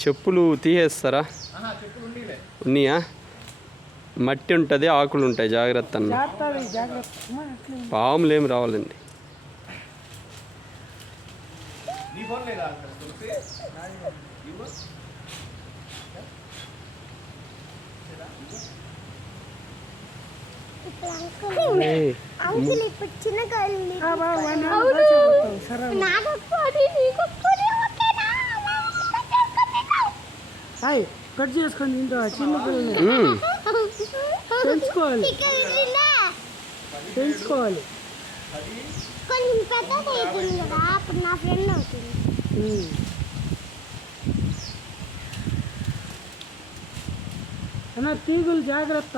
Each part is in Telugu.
చెప్పులు తీసేస్తారా? ఉన్నాయా? మట్టి ఉంటుంది, ఆకులు ఉంటాయి, జాగ్రత్త అన్న. పాములు ఏమి రావాలండి. కట్ చేసుకొని తింటా. చిన్న పిల్లలు పెంచుకోవాలి. అన్న తీగులు జాగ్రత్త.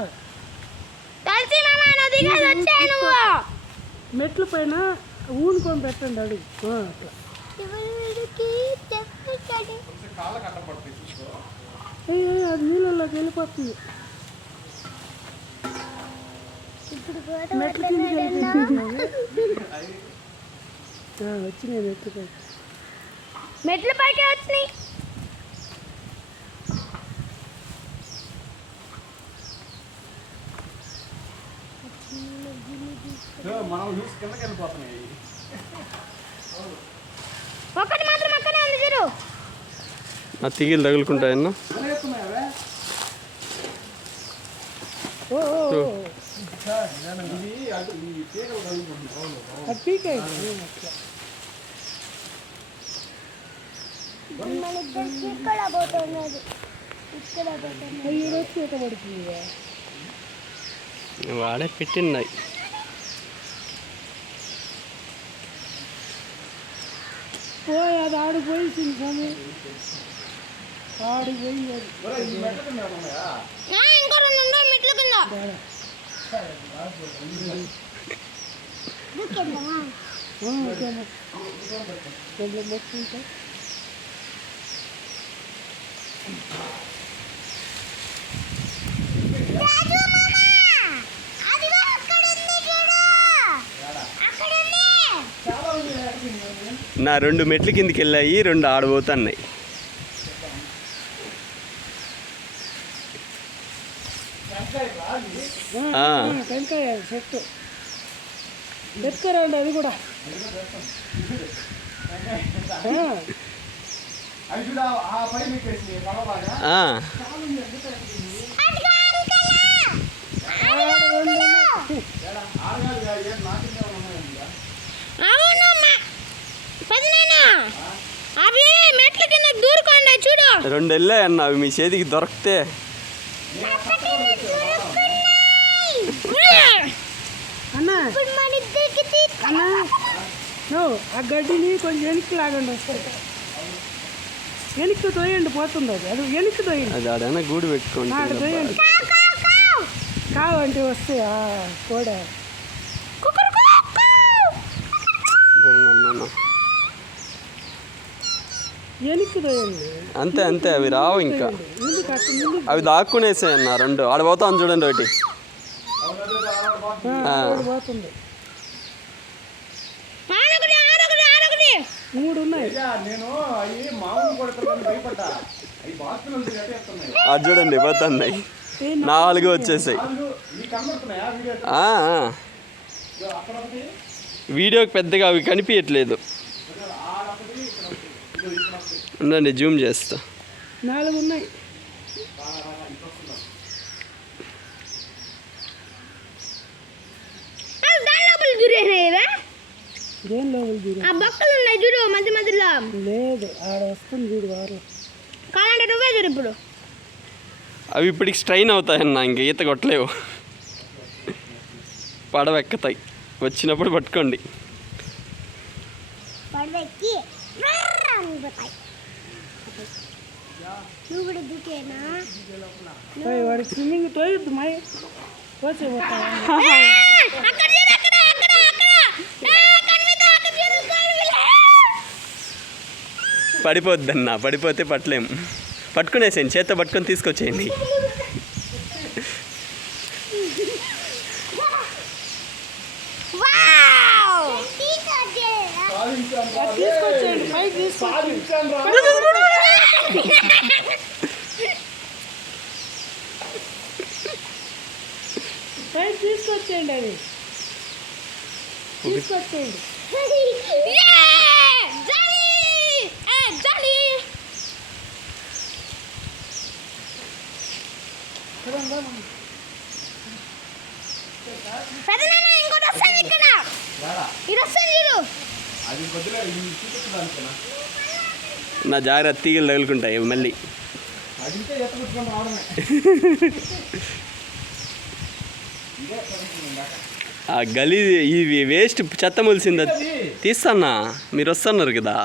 మెట్ల పైన ఊనుకొని పెట్టండి అడుగు. అది నీళ్ళలోకి వెళ్ళిపోతుంది. మెట్ల కిందకి వచ్చినాయి. మెట్ల పైకి వచ్చినాయి. ఒకటి మాత్రం అక్కడే ఉంది చూడు. ఆ తీగలు తగులుకుంటాయన్నా. వాడే పెట్టినాయి. అది ఆడిపోయింది స్వామి. ఆడిపోయి ఇంకో రెండు ఉన్నాయి మెట్ల కింద. నా 2 మెట్ల కిందికి వెళ్ళాయి, 2 ఆడబోతున్నాయి. టెంకాయ చెట్టు ఎత్తుకురండి. అది కూడా మెట్ల కింద దూరుకోండి చూడు. 2 వెళ్ళాయన్న, అవి మీ చేతికి దొరికితే. ఆ గడ్డిని కొంచెం వెనక్కి లాగండి. వస్తుంది వెనక్కి తోయండి, పోతుంది అది. అది వెనక్కి తోయండి. అది ఆడైనా గూడు పెట్టుకోండి. తోయండి. కావంటే వస్తాయి కూడా. వెనక్కి తోయండి. అంతే అంతే, అవి రావు ఇంకా. అవి దాక్కునేసాయన్న 2. ఆడబోతాను చూడండి. ఒకటి పోతుంది. 3 ఉన్నాయి. అది చూడండి, పోతున్నాయి. 4 వచ్చేసాయి. వీడియోకి పెద్దగా అవి కనిపించట్లేదు. ఉండండి, జూమ్ చేస్తా. 4 ఉన్నాయి. బొక్కలు ఉన్నాయి చూడు మధ్య మధ్యలో. లేదు, ఆడ వస్తుంది చూడు. వారు కావాలంటే నువ్వే చూడు. ఇప్పుడు అవి ఇప్పటికి స్ట్రైన్ అవుతాయన్న, ఇంక ఈత కొట్టలేవు. పడవెక్కుతాయి. వచ్చినప్పుడు పట్టుకోండి. వాడికి స్విమ్మింగ్ తోయొద్దు. మై పోతే పడిపోద్దన్న, పడిపోతే పట్టలేము. పట్టుకునేసేయండి, చేత్తో పట్టుకొని తీసుకొచ్చేయండి. తీసుకొచ్చేయండి పైకి తీసుకొచ్చేయండి పైకి తీసుకొచ్చేయండి అది తీసుకొచ్చేయండి పెదనాన్న ఇంకోటి వస్తుంది ఇక్కడ ఇది వస్తుంది చూడు నా జాగ్రత్త తీగలు తగులుకుంటాయి మళ్ళీ. ఆ గలీ ఇవి వేస్ట్ చెత్త మొలిసింది తీస్తానా, మీరు వస్తున్నారు కదా.